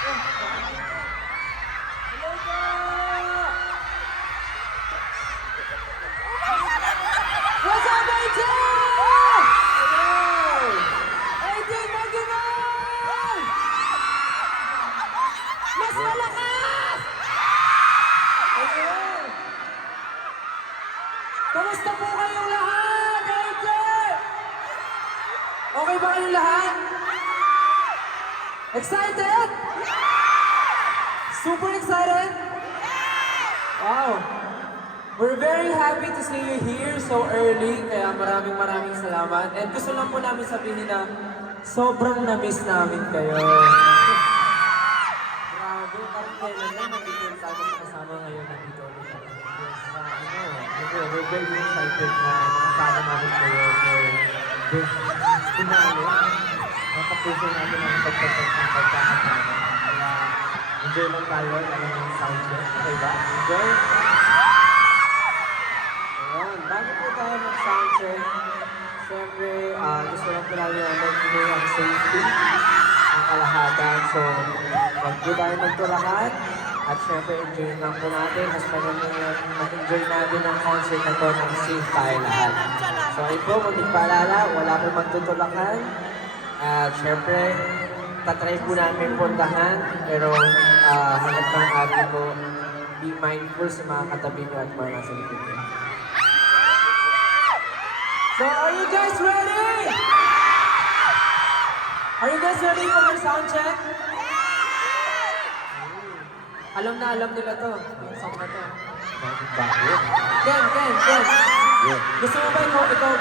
Hello po! What's up, AJ? Hello! AJ, Magimon! Mas malakas! Ayun! Kamusta po kayong lahat, AJ? Okay ba kayong lahat? Excited? Super excited? Wow! We're very happy to see you here so early, kaya maraming salamat. And gusto lang po namin sabihin na sobrang na-miss namin kayo. Grabe, parang kailan lang nandito tayo kasama ngayon nandito ulit kami. We're very excited na makasama namin kayo for this finale. Natapuso natin ang pagkakasama. Kaya enjoy lang tayo ng soundcheck. Okay ba? Enjoy? Ayan, bago po tayo mag-soundcheck, siyempre, gusto lang po namin mag-enjoy ang safety ng kalahatan. So, wag po tayo magtulakan. At siyempre, enjoy lang po natin. Mas mag-enjoy natin ang concert na ito ng safe tayo lahat. So, ayun po, magpaalala, wala po magtutulakan. At siyempre, tatry po namin puntahan. Pero hanggat ng atin po, be mindful sa mga katabi nyo at mga nasa likod nyo. So, are you guys ready? Are you guys ready for your sound check? Alam na alam nila to. Yung song na to. Ken. Gusto mo ba ikaw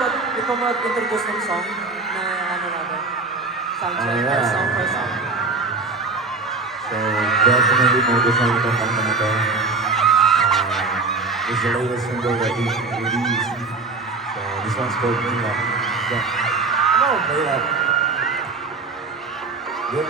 mag-introduce ng song na ano natin? Sound check, first song. So, definitely mag-design itong kanta na to. It's the latest single that we released. So, this one's called Nina. Yeah. Come on, play it up. Yeah.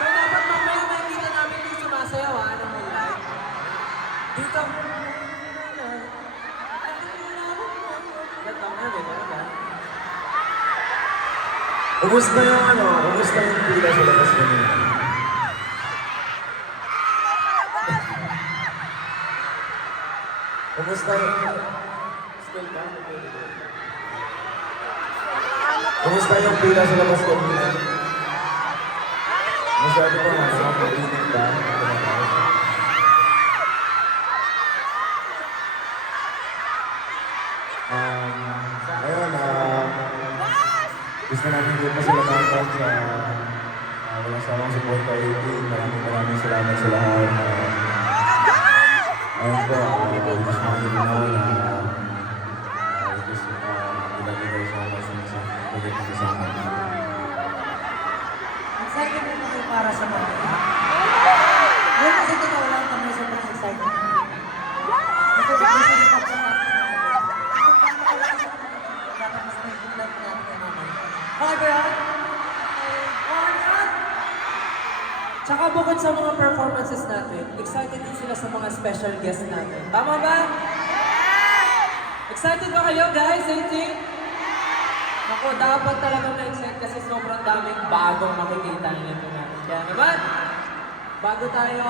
So dapat mamaya makikita namin yung sumasayaw ng Moonlight. Dito. Ganda nga, di ba? Kumusta yung kumusta yung pila sa labas kanina? Kumusta yung... Kumusta yung pila sa labas kanina? Masyado ba nga sa pag-init ba? Ayun, gusto namin din pa sila dapat sa walang sawang support kay AP. Maraming salamat sa lahat. Ayun po, gusto namin din ako na ilagay sa mga pagdating ko sa amin. Excited mo kayo para sa mga Ngayon kasi totoo lang kami sobrang excited. Kasi gusto niyo pa sa Okay ba yan? Tsaka bukod sa mga performances natin, excited din sila sa mga special guests natin. Tama ba? Excited ba kayo guys? 18? Ako, dapat talaga na-excite kasi sobrang daming bagong makikita nito natin. Kaya naman, bago tayo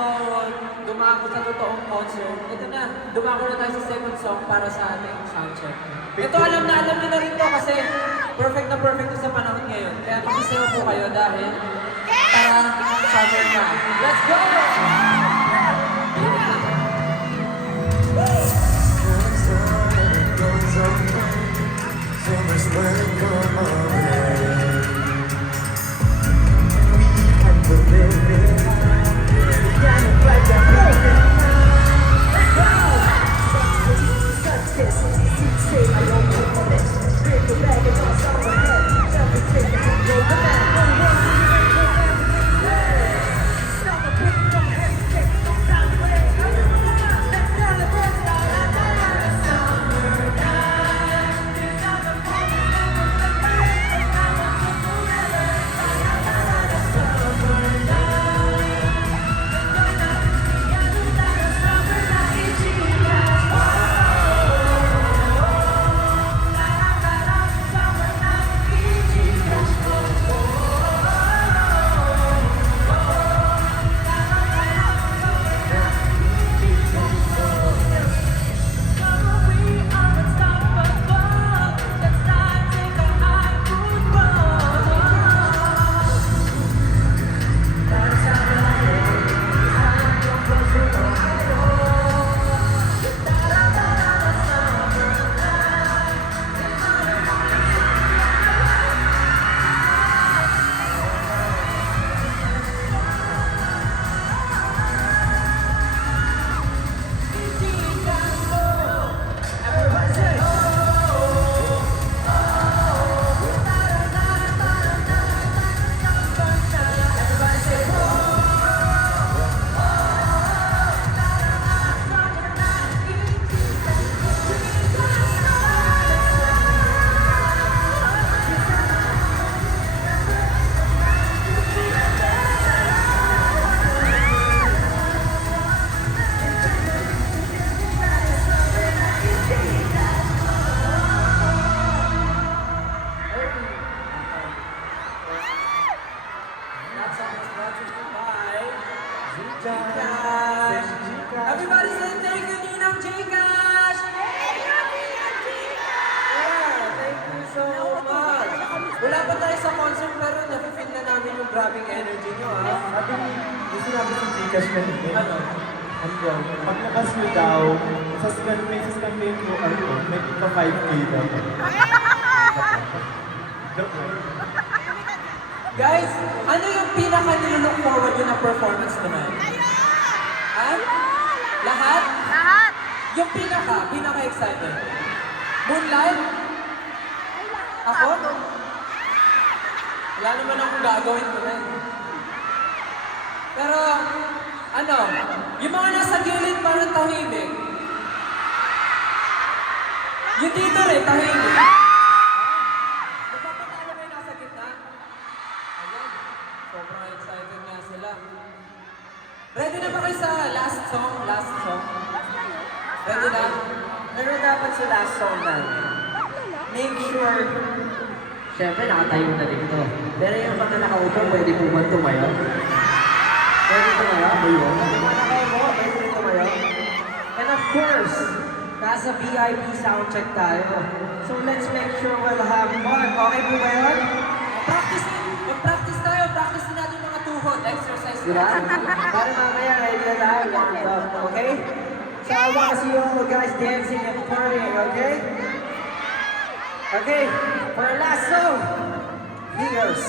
dumako sa totoong concert, ito na, dumako na tayo sa second song para sa ating soundcheck. Ito alam niyo na rin to kasi perfect na perfect to sa panahon ngayon. Kaya makisayaw po kayo dahil tara, summer na. Let's go! Summer's welcome already. Everybody say thank you, Ninang Gcash! Yeah, thank you so much. Wala pa tayo sa concert pero nafe-feel na namin yung grabing energy nyo, ha? Sabi ni, yung sinabi si Gcash kanina, Ano? ano, paglabas nyo daw, may sasabihin mo, may ipa 5K daw. Joke lang. Guys, ano yung pinaka-nilook forward nyo na performance naman? Ha? Lahat? Lahat! Yung pinaka-excited. Moonlight? Ako? Wala naman akong gagawin ko rin. Pero, ano, yung mga nasa gilid parang tahimik. Yung dito rin, tahimik. Nagpapatalo kayo nasa gitna? Ayan. So, Sobrang excited nga sila. Ready na ba kayo sa last song? Last song? Ready na? Pero dapat sa last song na. Make sure. Siyempre, nakatayo na dito. Pero yung mga nakaupo, pwede po ba tumayo? Pwede tumayo? Yung mga nakaupo, pwede tumayo? And of course, nasa VIP soundcheck tayo. So let's make sure we'll have fun. Okay po ba yun? Mag-practice tayo. Practice na natin mga tuhod. Exercise diba? Para mamaya, ready na tayo. Warmed up, okay? So I want to see you all guys dancing and partying, okay? Okay, for our last song, here's